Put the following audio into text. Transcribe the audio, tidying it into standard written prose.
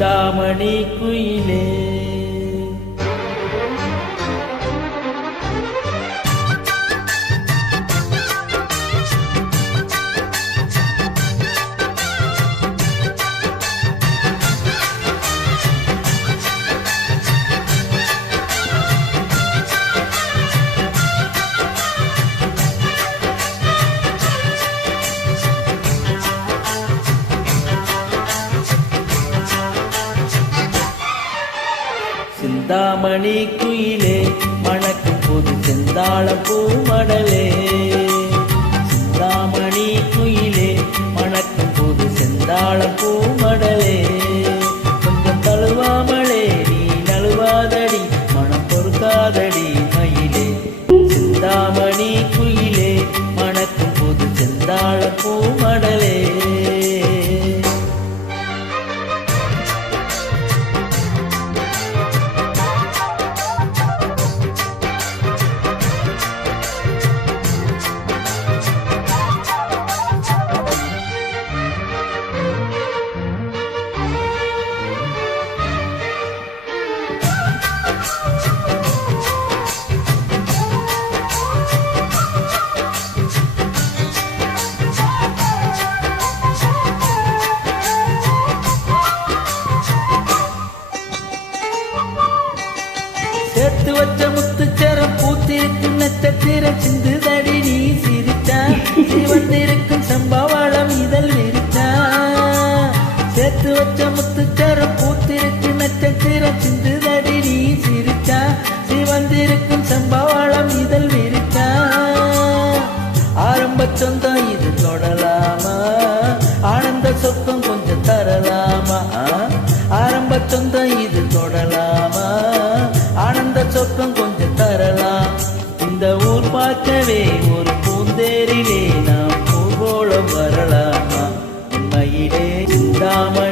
சிந்தாமணி குயிலே சிந்தாமணி குயிலே மணக்கும் போது செந்தாள பூமடலே சிந்தாமணி குயிலே மணக்கும் போது செந்தாள பூமடலே கொஞ்சம் தழுவாமலே நீ நழுவாதடி மனம் பொறுக்காதடி மயிலே சிந்தாமணி குயிலே மணக்கும் போது செந்தாள பூமடலே சேர்த்து வச்ச முத்துச்சரம் பூத்திருக்கும் நட்சத்திரம் சிந்துதடி நீ சிரிச்சா வந்திருக்கும் சம்பவளம் இதழ் விரிச்சா சேர்த்து வச்ச முத்துச்சரம் பூத்திருக்கும் நட்சத்திரம் சிந்துதடி நீ சிரிச்சா வந்திருக்கும் சம்பவளம் இதழ் விரிச்சா ஆரம்ப சொந்தம் இது தொடலாமா ஆனந்த சொத்தம் கொஞ்சம் தரலாமா ஆரம்ப சொந்தம் இது தொடலாமா ஆனந்த சொத்தம் கொஞ்சம் தரலாம் இந்த ஊர் பார்க்கவே ஒரு பூந்தேரிலே நாம் பூகோளம் வரலாமா உண்மையிலே சிந்தாமணி